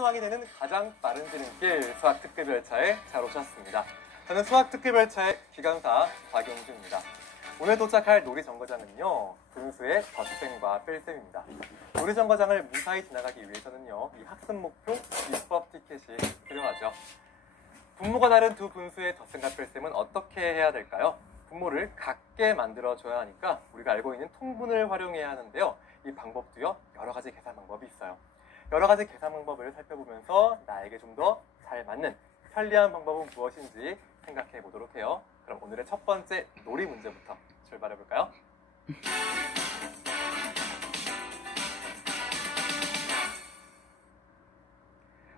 수학이 되는 가장 빠른 지름길 수학특급 열차에 잘 오셨습니다. 저는 수학특급 열차의 기관사 박용주입니다. 오늘 도착할 놀이정거장은요, 분수의 덧셈과 뺄셈입니다. 놀이정거장을 무사히 지나가기 위해서는요, 이 학습 목표 입법 티켓이 필요하죠. 분모가 다른 두 분수의 덧셈과 뺄셈은 어떻게 해야 될까요? 분모를 같게 만들어줘야 하니까 우리가 알고 있는 통분을 활용해야 하는데요. 이 방법도요, 여러 가지 계산 방법이 있어요. 여러 가지 계산 방법을 살펴보면서 나에게 좀 더 잘 맞는 편리한 방법은 무엇인지 생각해 보도록 해요. 그럼 오늘의 첫 번째 놀이 문제부터 출발해 볼까요?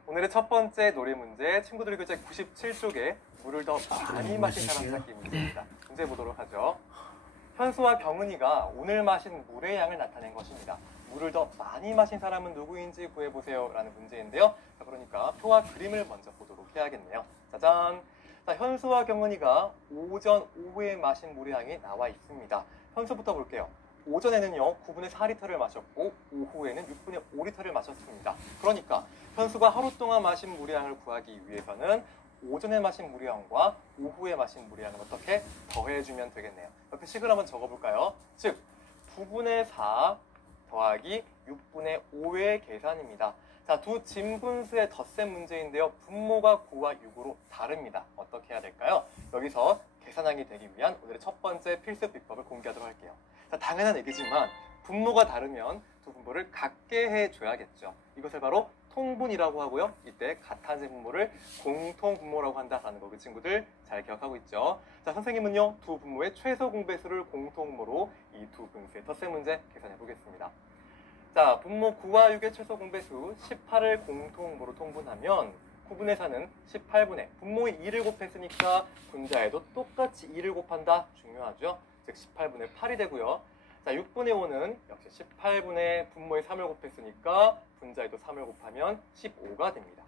오늘의 첫 번째 놀이 문제, 친구들 교재 97쪽에 물을 더 많이 마신 사람 찾기 문제입니다. 문제 보도록 하죠. 현수와 경은이가 오늘 마신 물의 양을 나타낸 것입니다. 물을 더 많이 마신 사람은 누구인지 구해보세요 라는 문제인데요. 자, 그러니까 표와 그림을 먼저 보도록 해야겠네요. 짜잔! 자, 현수와 경은이가 오전, 오후에 마신 물의 양이 나와 있습니다. 현수부터 볼게요. 오전에는요 9분의 4리터를 마셨고 오후에는 6분의 5리터를 마셨습니다. 그러니까 현수가 하루 동안 마신 물의 양을 구하기 위해서는 오전에 마신 물의 양과 오후에 마신 물의 양을 어떻게 더해주면 되겠네요. 이렇게 식을 한번 적어볼까요? 즉 9분의 4 더하기 6분의 5의 계산입니다. 자, 두 진분수의 덧셈 문제인데요. 분모가 9와 6으로 다릅니다. 어떻게 해야 될까요? 여기서 계산하기 되기 위한 오늘의 첫 번째 필수 비법을 공개하도록 할게요. 자, 당연한 얘기지만 분모가 다르면 두 분모를 같게 해줘야겠죠. 이것을 바로 통분이라고 하고요. 이때 같아진 분모를 공통분모라고 한다라는 거 그 친구들 잘 기억하고 있죠. 자, 선생님은요 두 분모의 최소 공배수를 공통분모로 이 두 분수의 덧셈 문제 계산해 보겠습니다. 자, 분모 9와 6의 최소 공배수 18을 공통분모로 통분하면 9분의 4는 18분의 분모의 2를 곱했으니까 분자에도 똑같이 2를 곱한다. 중요하죠. 즉 18분의 8이 되고요. 자, 6분의 5는 역시 18분의 분모의 3을 곱했으니까 분자에도 3을 곱하면 15가 됩니다.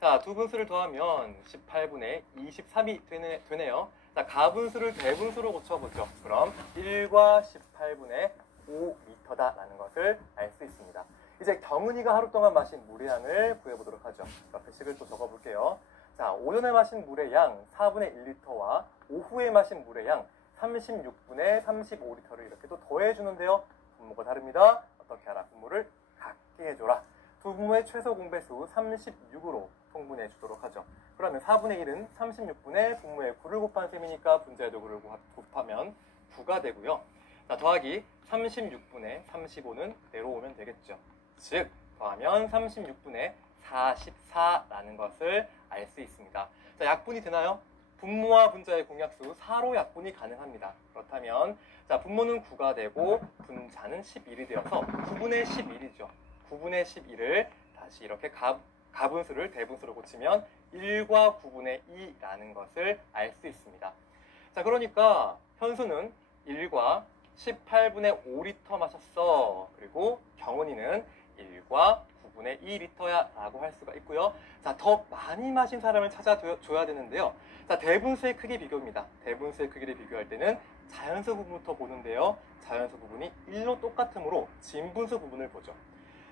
자, 두 분수를 더하면 18분의 23이 되네요. 자, 가분수를 대분수로 고쳐보죠. 그럼 1과 18분의 5리터다라는 것을 알 수 있습니다. 이제 경은이가 하루 동안 마신 물의 양을 구해보도록 하죠. 옆에 식을 또 적어볼게요. 자, 오전에 마신 물의 양 4분의 1리터와 오후에 마신 물의 양 36분의 35리터를 이렇게 또 더해주는데요. 분모가 다릅니다. 어떻게 하라? 분모를 같게 해줘라. 두 분모의 최소 공배수 36으로 통분해 주도록 하죠. 그러면 4분의 1은 36분의 분모의 9를 곱한 셈이니까 분자에도 9를 곱하면 9가 되고요. 자, 더하기 36분의 35는 내려오면 되겠죠. 즉, 더하면 36분의 44라는 것을 알 수 있습니다. 자, 약분이 되나요? 분모와 분자의 공약수 4로 약분이 가능합니다. 그렇다면 자, 분모는 9가 되고 분자는 11이 되어서 9분의 11이죠. 9분의 11을 다시 이렇게 가분수를 대분수로 고치면 1과 9분의 2라는 것을 알 수 있습니다. 자, 그러니까 현수는 1과 18분의 5리터 마셨어. 그리고 경은이는 1과 9분의 2리터야 라고 할 수가 있고요. 자, 더 많이 마신 사람을 찾아줘야 되는데요. 자, 대분수의 크기 비교입니다. 대분수의 크기를 비교할 때는 자연수 부분부터 보는데요. 자연수 부분이 1로 똑같으므로 진분수 부분을 보죠.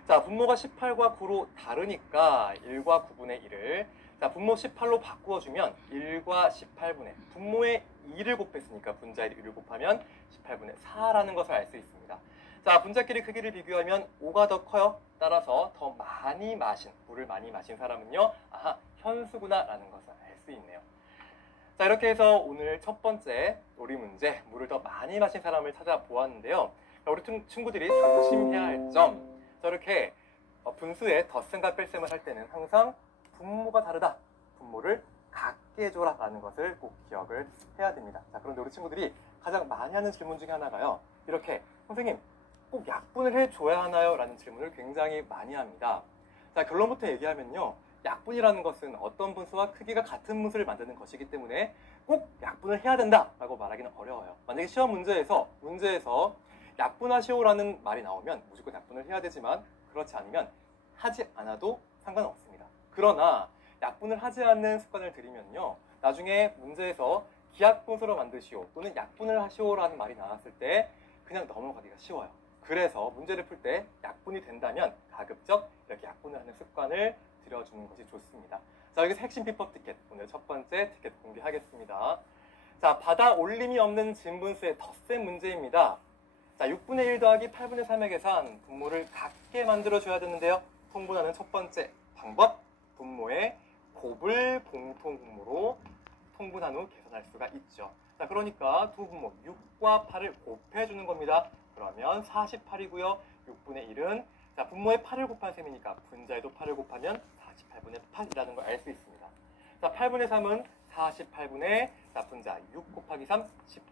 자, 분모가 18과 9로 다르니까 1과 9분의 1을 자, 분모 18로 바꾸어주면 1과 18분의 분모의 2를 곱했으니까 분자의 1을 곱하면 18분의 4라는 것을 알 수 있습니다. 자, 분자끼리 크기를 비교하면 5가 더 커요. 따라서 더 많이 마신, 물을 많이 마신 사람은요, 아하, 현수구나 라는 것을 알 수 있네요. 자, 이렇게 해서 오늘 첫 번째 놀이 문제, 물을 더 많이 마신 사람을 찾아보았는데요. 우리 친구들이 조심해야 할 점, 저렇게 분수의 덧셈과 뺄셈을 할 때는 항상 분모가 다르다, 분모를 같게 해줘라 라는 것을 꼭 기억을 해야 됩니다. 자, 그런데 우리 친구들이 가장 많이 하는 질문 중에 하나가요. 이렇게 선생님 꼭 약분을 해줘야 하나요? 라는 질문을 굉장히 많이 합니다. 자, 결론부터 얘기하면요. 약분이라는 것은 어떤 분수와 크기가 같은 분수를 만드는 것이기 때문에 꼭 약분을 해야 된다 라고 말하기는 어려워요. 만약에 시험 문제에서 약분하시오라는 말이 나오면 무조건 약분을 해야 되지만 그렇지 않으면 하지 않아도 상관없습니다. 그러나 약분을 하지 않는 습관을 들이면요. 나중에 문제에서 기약분수로 만드시오 또는 약분을 하시오라는 말이 나왔을 때 그냥 넘어가기가 쉬워요. 그래서 문제를 풀 때 약분이 된다면 가급적 이렇게 약분을 하는 습관을 드려주는 것이 좋습니다. 자, 여기서 핵심 비법 티켓, 오늘 첫 번째 티켓 공개하겠습니다. 자, 받아 올림이 없는 진분수의 덧셈 문제입니다. 자, 6분의 1 더하기 8분의 3의 계산, 분모를 같게 만들어줘야 되는데요. 통분하는 첫 번째 방법, 분모의 곱을 공통분모로 통분한 후 계산할 수가 있죠. 자, 그러니까 두 분모 6과 8을 곱해주는 겁니다. 그러면 48이고요. 6분의 1은 자, 분모에 8을 곱한 셈이니까 분자에도 8을 곱하면 48분의 8이라는 걸 알 수 있습니다. 자, 8분의 3은 48분의 자, 분자 6 곱하기 3,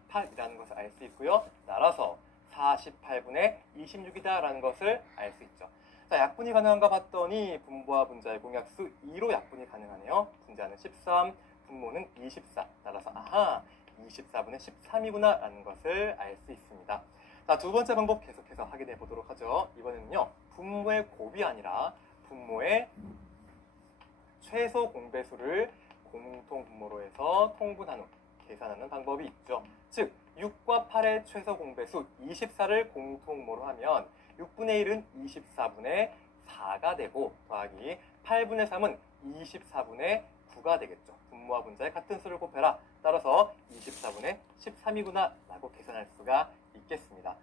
18이라는 것을 알 수 있고요. 따라서 48분의 26이다라는 것을 알 수 있죠. 자, 약분이 가능한가 봤더니 분모와 분자의 공약수 2로 약분이 가능하네요. 분자는 13, 분모는 24. 따라서 아하, 24분의 13이구나 라는 것을 알 수 있습니다. 자, 두 번째 방법 계속해서 확인해 보도록 하죠. 이번에는요, 분모의 곱이 아니라 분모의 최소 공배수를 공통분모로 해서 통분한 후 계산하는 방법이 있죠. 즉, 6과 8의 최소 공배수 24를 공통분모로 하면 6분의 1은 24분의 4가 되고 더하기 8분의 3은 24분의 9가 되겠죠. 분모와 분자의 같은 수를 곱해라. 따라서 24분의 13이구나 라고 계산할 수가 있겠습니다.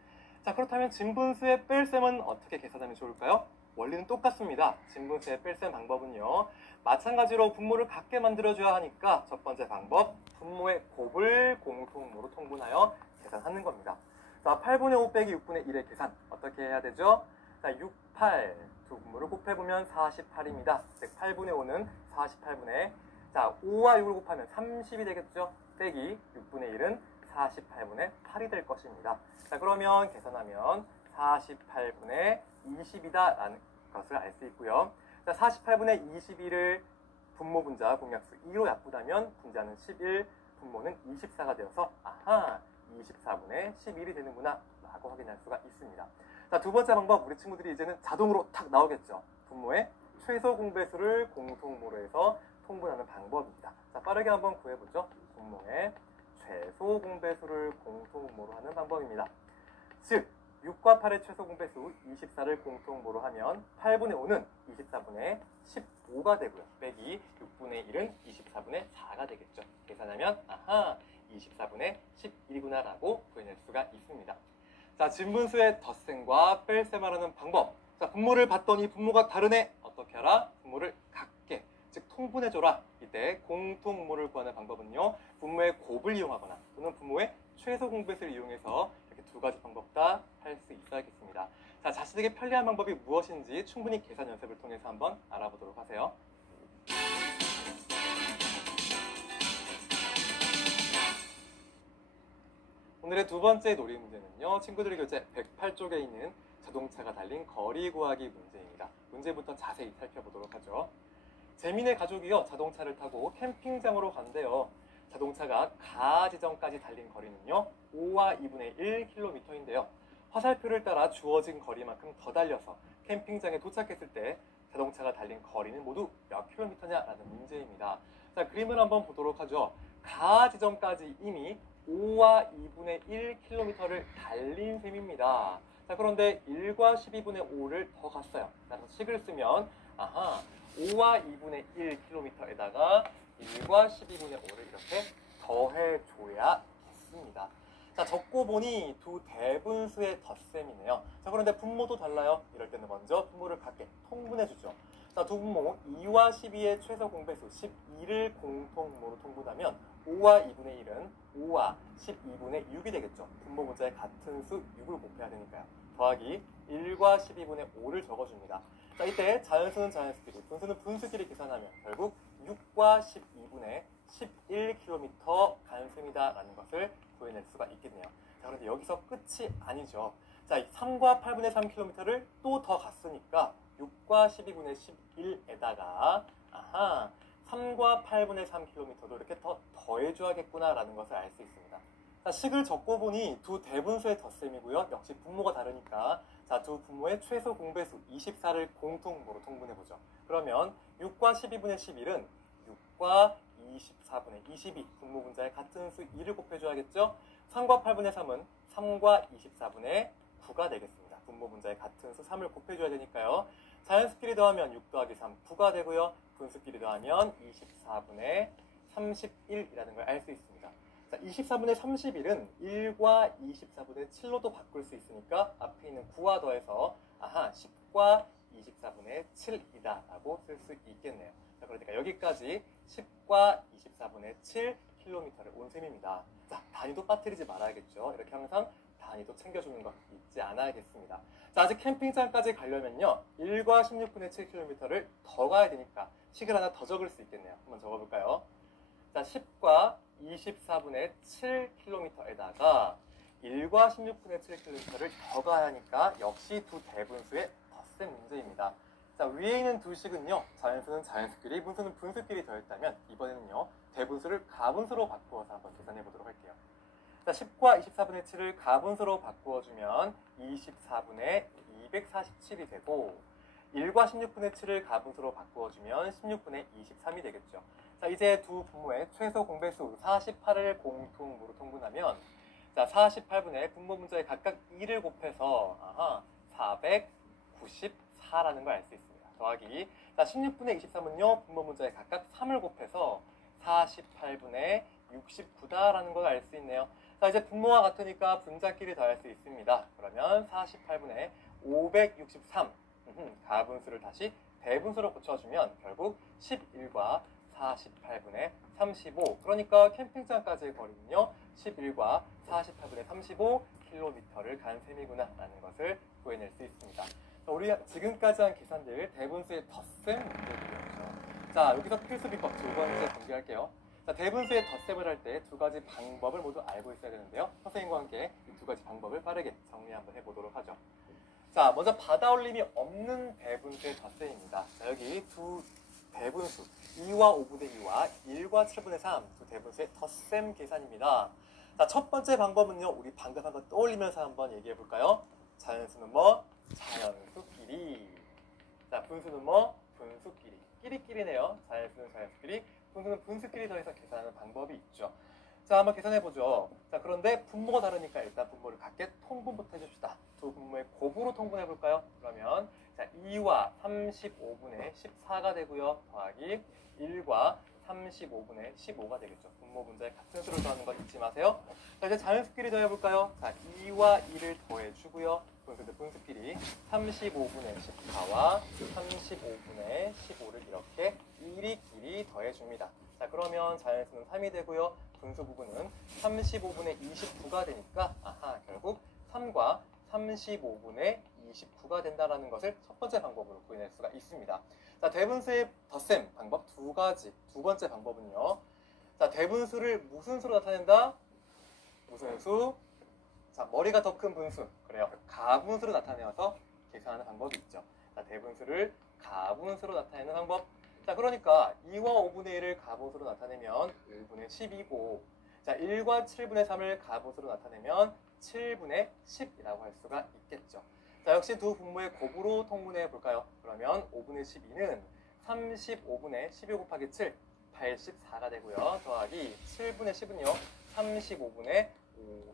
자, 그렇다면 진분수의 뺄셈은 어떻게 계산하면 좋을까요? 원리는 똑같습니다. 진분수의 뺄셈 방법은요, 마찬가지로 분모를 같게 만들어줘야 하니까 첫 번째 방법, 분모의 곱을 공통분모로 통분하여 계산하는 겁니다. 자, 8분의 5 빼기 6분의 1의 계산 어떻게 해야 되죠? 자, 6, 8 두 분모를 곱해보면 48입니다. 즉 8분의 5는 48분의 자, 5와 6을 곱하면 30이 되겠죠? 빼기 6분의 1은 48분의 8이 될 것입니다. 자, 그러면 계산하면 48분의 20이다 라는 것을 알 수 있고요. 자, 48분의 21을 분모 분자 공약수 2로 약분하면 분자는 11, 분모는 24가 되어서 아하, 24분의 11이 되는구나 라고 확인할 수가 있습니다. 자, 두 번째 방법, 우리 친구들이 이제는 자동으로 탁 나오겠죠. 분모의 최소 공배수를 공통분모로 해서 통분하는 방법입니다. 자, 빠르게 한번 구해보죠. 분모의 최소 공배수를 공통분모로 하는 방법입니다. 즉, 6과 8의 최소 공배수 24를 공통분모로 하면 8분의 5는 24분의 15가 되고요. 빼기 6분의 1은 24분의 4가 되겠죠. 계산하면 아하, 24분의 11이구나 라고 구해낼 수가 있습니다. 자, 진분수의 덧셈과 뺄셈을 하는 방법. 자, 분모를 봤더니 분모가 다르네. 어떻게 하라? 분모를 같게, 즉 통분해줘라. 이때 공통분모를 구하는 방법은요, 분모의 곱을 이용하거나 또는 분모의 최소 공배수를 이용해서 이렇게 두 가지 방법 다 할 수 있어야겠습니다. 자, 자신에게 편리한 방법이 무엇인지 충분히 계산 연습을 통해서 한번 알아보도록 하세요. 오늘의 두 번째 놀이 문제는요, 친구들의 교재 108쪽에 있는 자동차가 달린 거리 구하기 문제입니다. 문제부터 자세히 살펴보도록 하죠. 재민의 가족이요, 자동차를 타고 캠핑장으로 간대요. 자동차가 가 지점까지 달린 거리는요, 5와 2분의 1km인데요. 화살표를 따라 주어진 거리만큼 더 달려서 캠핑장에 도착했을 때 자동차가 달린 거리는 모두 몇 킬로미터냐라는 문제입니다. 자, 그림을 한번 보도록 하죠. 가 지점까지 이미 5와 2분의 1km를 달린 셈입니다. 자, 그런데 1과 12분의 5를 더 갔어요. 따라서 식을 쓰면 아하, 5와 2분의 1km에다가 1과 12분의 5를 이렇게 더해줘야겠습니다. 자, 적고 보니 두 대분수의 덧셈이네요. 자, 그런데 분모도 달라요. 이럴 때는 먼저 분모를 같게 통분해주죠. 자, 두 분모 2와 12의 최소 공배수 12를 공통분모로 통분하면 5와 2분의 1은 5와 12분의 6이 되겠죠. 분모 분자의 같은 수 6을 곱해야 되니까요. 더하기 1과 12분의 5를 적어줍니다. 자, 이때 자연수는 자연수끼리, 분수는 분수끼리 계산하면 결국 6과 12분의 11km 간 셈이다 라는 것을 구해낼 수가 있겠네요. 자, 그런데 여기서 끝이 아니죠. 자, 3과 8분의 3km를 또 더 갔으니까 6과 12분의 11에다가 아하, 3과 8분의 3km도 이렇게 더 더해줘야겠구나 라는 것을 알 수 있습니다. 자, 식을 적고 보니 두 대분수의 덧셈이고요. 역시 분모가 다르니까 자, 두 분모의 최소 공배수 24를 공통분모로 통분해보죠. 그러면 6과 12분의 11은 6과 24분의 22 분모 분자의 같은 수 2를 곱해줘야겠죠. 3과 8분의 3은 3과 24분의 9가 되겠습니다. 분모 분자의 같은 수 3을 곱해줘야 되니까요. 자연수끼리 더하면 6 더하기 3, 9가 되고요. 분수끼리 더하면 24분의 31이라는 걸 알 수 있습니다. 자, 24분의 31은 1과 24분의 7로도 바꿀 수 있으니까 앞에 있는 9와 더해서 10과 24분의 7이다 라고 쓸 수 있겠네요. 자, 그러니까 여기까지 10과 24분의 7km를 온 셈입니다. 자, 단위도 빠뜨리지 말아야겠죠. 이렇게 항상 단위도 챙겨주는 거 잊지 않아야겠습니다. 자, 아직 캠핑장까지 가려면요 1과 16분의 7km를 더 가야 되니까 식을 하나 더 적을 수 있겠네요. 한번 적어볼까요? 자, 10과 24분의 7km에다가 1과 16분의 7km를 더 가야 하니까 역시 두 대분수의 덧셈 문제입니다. 자, 위에 있는 두 식은요 자연수는 자연수끼리, 분수는 분수끼리 더했다면 이번에는요 대분수를 가분수로 바꾸어서 한번 계산해 보도록 할게요. 자, 10과 24분의 7을 가분수로 바꾸어주면 24분의 247이 되고 1과 16분의 7을 가분수로 바꾸어주면 16분의 23이 되겠죠. 자, 이제 두 분모의 최소 공배수 48을 공통으로 통분하면 자, 48분의 분모 문자에 각각 2를 곱해서 494라는 걸 알 수 있습니다. 더하기 자, 16분의 23은요 분모 문자에 각각 3을 곱해서 48분의 69다라는 걸 알 수 있네요. 자, 이제 분모와 같으니까 분자끼리 더할 수 있습니다. 그러면 48분의 563 가분수를 다시 대분수로 고쳐주면 결국 11과 48분의 35 그러니까 캠핑장까지의 거리는요 11과 48분의 35km를 간 셈이구나 라는 것을 구해낼 수 있습니다. 자, 우리 지금까지 한 계산들 대분수의 덧셈 문제들이었죠. 자, 여기서 필수 비법 두 번째 공개할게요. 자, 대분수의 덧셈을 할 때 두 가지 방법을 모두 알고 있어야 되는데요. 선생님과 함께 이 두 가지 방법을 빠르게 정리 한번 해보도록 하죠. 자, 먼저 받아올림이 없는 대분수의 덧셈입니다. 자, 여기 두 대분수 2와 5분의 2와 1과 7분의 3 두 대분수의 덧셈 계산입니다. 자, 첫 번째 방법은요. 우리 방금 한번 떠올리면서 한번 얘기해 볼까요? 자연수는 뭐? 자연수끼리. 자, 분수는 뭐? 분수끼리. 끼리끼리네요. 자연수는 자연수끼리, 분수는 분수끼리 더해서 계산하는 방법이 있죠. 자, 한번 계산해 보죠. 자, 그런데 분모가 다르니까 일단 분모를 각각 통분부터 해줍시다. 두 분모의 곱으로 통분해 볼까요? 그러면 자, 2와 35분의 14가 되고요. 더하기 1과 35분의 15가 되겠죠. 분모 분자에 같은 수를 더하는 거 잊지 마세요. 자, 이제 자연수끼리 더해 볼까요? 자, 2와 2를 더해 주고요. 분수들 분수끼리 35분의 14와 35분의 15를 이렇게 1이끼리 더해 줍니다. 자, 그러면 자연수는 3이 되고요. 분수 부분은 35분의 29가 되니까 결국 3과 35분의 29가 된다는 것을 첫 번째 방법으로 구해낼 수가 있습니다. 자, 대분수의 덧셈 방법 두 가지. 두 번째 방법은요. 자, 대분수를 무슨 수로 나타낸다? 무슨 수? 자, 머리가 더 큰 분수. 그래요. 가분수로 나타내어서 계산하는 방법이 있죠. 자, 대분수를 가분수로 나타내는 방법. 자, 그러니까 2와 5분의 1을 가분수로 나타내면 1분의 10이고 자, 1과 7분의 3을 가분수로 나타내면 7분의 10이라고 할 수가 있겠죠. 자, 역시 두 분모의 곱으로 통분해 볼까요? 그러면 5분의 12는 35분의 12 곱하기 7, 84가 되고요. 더하기 7분의 10은요. 35분의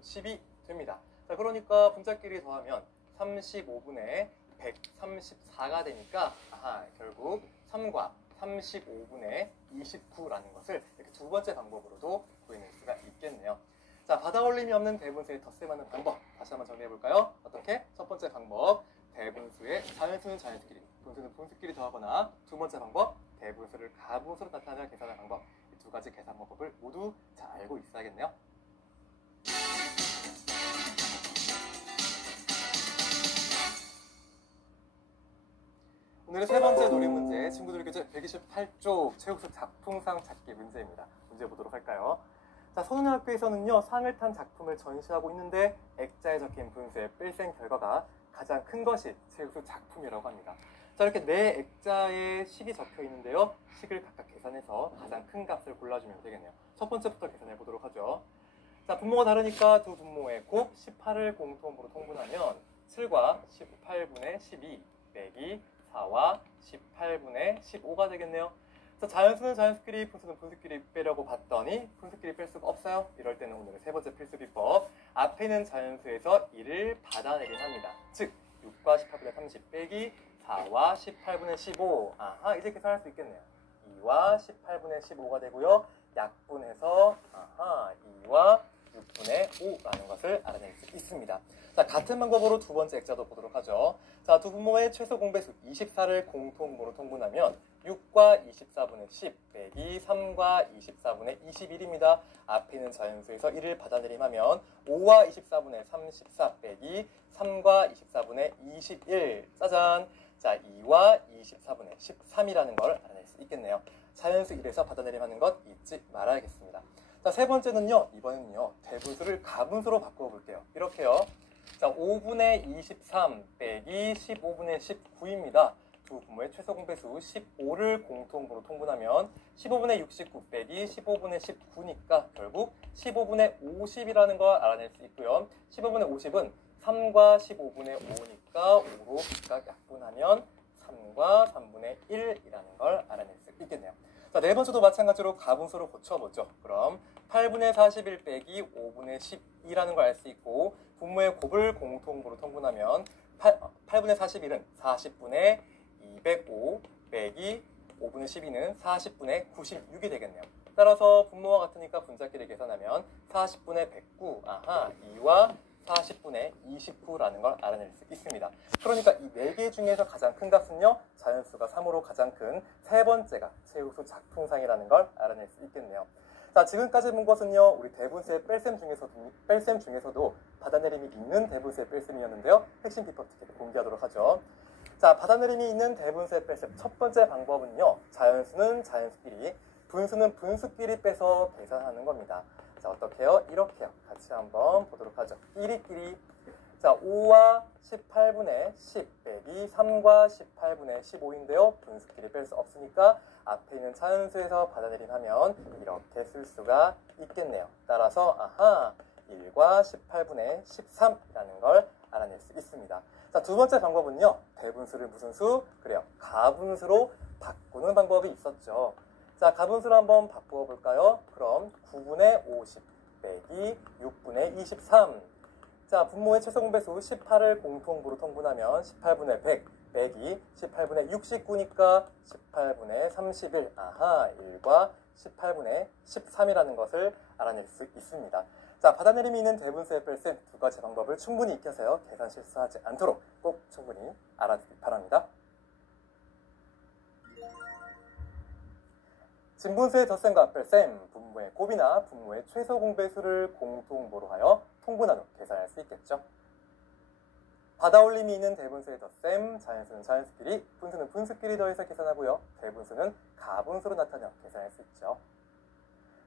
50이 됩니다. 자, 그러니까 분자끼리 더하면 35분의 134가 되니까 결국 3과 35분의 29라는 것을 이렇게 두 번째 방법으로도 구해낼 수가 있겠네요. 자, 받아올림이 없는 대분수의 덧셈하는 방법 다시 한번 정리해 볼까요? 어떻게? 첫 번째 방법 대분수의 자연수는 자연수끼리, 분수는 분수끼리 더하거나 두 번째 방법 대분수를 가분수로 나타내는 계산하는 방법 이 두 가지 계산 방법을 모두 잘 알고 있어야겠네요. 오늘의 세 번째 놀이 문제 친구들 교재 128쪽 체육수 작품상 찾기 문제입니다. 문제 보도록 할까요? 자, 선운학교에서는요 상을 탄 작품을 전시하고 있는데 액자에 적힌 분수의 뺄셈 결과가 가장 큰 것이 체육수 작품이라고 합니다. 자, 이렇게 네 액자에 식이 적혀 있는데요. 식을 각각 계산해서 가장 큰 값을 골라주면 되겠네요. 첫 번째부터 계산해 보도록 하죠. 자, 분모가 다르니까 두 분모의 곱 18을 공통으로 통분하면 7과 18분의 12 빼기 4와 18분의 15가 되겠네요. 자, 자연수는 자연수끼리, 분수는 분수끼리 빼려고 봤더니 분수끼리 뺄 수가 없어요. 이럴 때는 오늘의 세 번째 필수 비법 앞에 있는 자연수에서 1을 받아내긴 합니다. 즉 6과 18분의 30 빼기 4와 18분의 15. 아하, 이제 계산할 수 있겠네요. 2와 18분의 15가 되고요. 약분해서 2와 6분의 5라는 것을 알아낼 수 있습니다. 자, 같은 방법으로 두 번째 액자도 보도록 하죠. 자, 두 분모의 최소 공배수 24를 공통분모로 통분하면 6과 24분의 10 빼기 3과 24분의 21입니다. 앞에 있는 자연수에서 1을 받아내림하면 5와 24분의 34 빼기 3과 24분의 21. 짜잔! 자, 2와 24분의 13이라는 걸 알아낼 수 있겠네요. 자연수 1에서 받아내림하는 것 잊지 말아야겠습니다. 자, 세 번째는요. 이번에는요. 대분수를 가분수로 바꾸어 볼게요. 이렇게요. 자, 5분의 23 빼기 15분의 19입니다. 두 분모의 최소 공배수 15를 공통분모로 통분하면 15분의 69 빼기 15분의 19니까 결국 15분의 50이라는 걸 알아낼 수 있고요. 15분의 50은 3과 15분의 5니까 5로 각각 약분하면 3과 3분의 1이라는 걸 알아낼 수 있겠네요. 자, 네 번째도 마찬가지로 가분수로 고쳐보죠. 그럼 8분의 41 빼기 5분의 12라는 걸 알 수 있고 분모의 곱을 공통분모로 통분하면 8분의 41은 40분의 205 빼기 5분의 12는 40분의 96이 되겠네요. 따라서 분모와 같으니까 분자끼리 계산하면 40분의 109, 2와 40분의 29라는 걸 알아낼 수 있습니다. 그러니까 이 4개 중에서 가장 큰 값은요. 자연수가 3으로 가장 큰 세 번째가 최우수 작품상이라는 걸 알아낼 수 있겠네요. 자, 지금까지 본 것은요. 우리 대분수의 뺄셈 중에서도 받아내림이 있는 대분수의 뺄셈이었는데요. 핵심 비법 특기를 공개하도록 하죠. 자, 받아내림이 있는 대분수의 뺄셈 첫 번째 방법은요. 자연수는 자연수끼리, 분수는 분수끼리 빼서 계산하는 겁니다. 자, 어떻게요? 이렇게요. 같이 한번 보도록 하죠. 끼리끼리. 자, 5와 18분의 10 빼기 3과 18분의 15인데요. 분수끼리 뺄 수 없으니까 앞에 있는 자연수에서 받아내림하면 이렇게 쓸 수가 있겠네요. 따라서 1과 18분의 13이라는 걸 알아낼 수 있습니다. 자, 두 번째 방법은요. 대분수를 무슨 수? 그래요. 가분수로 바꾸는 방법이 있었죠. 자, 가분수를 한번 바꾸어 볼까요? 그럼 9분의 50 빼기 6분의 23. 자, 분모의 최소 공배수 18을 공통분모로 통분하면 18분의 100 빼기 18분의 69니까 18분의 31. 1과 18분의 13이라는 것을 알아낼 수 있습니다. 자, 받아내림이 있는 대분수의 뺄셈 두 가지 방법을 충분히 익혀서요. 계산 실수하지 않도록 꼭 충분히 알아두기 바랍니다. 진분수의 덧셈과 뺄셈, 분모의 곱이나 분모의 최소 공배수를 공통모로 하여 통분한 후 계산할 수 있겠죠. 받아올림이 있는 대분수의 덧셈, 자연수는 자연수끼리, 분수는 분수끼리 더해서 계산하고요. 대분수는 가분수로 나타내 계산할 수 있죠.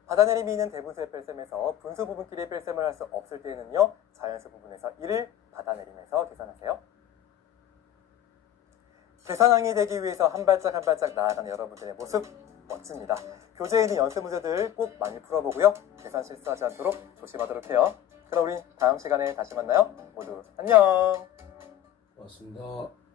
받아내림이 있는 대분수의 뺄셈에서 분수 부분끼리 뺄셈을 할 수 없을 때에는요. 자연수 부분에서 1을 받아내림해서 계산하세요. 계산왕이 되기 위해서 한 발짝 한 발짝 나아가는 여러분들의 모습 멋집니다. 교재에 있는 연습 문제들 꼭 많이 풀어보고요. 계산 실수하지 않도록 조심하도록 해요. 그럼 우리 다음 시간에 다시 만나요. 모두 안녕. 고맙습니다.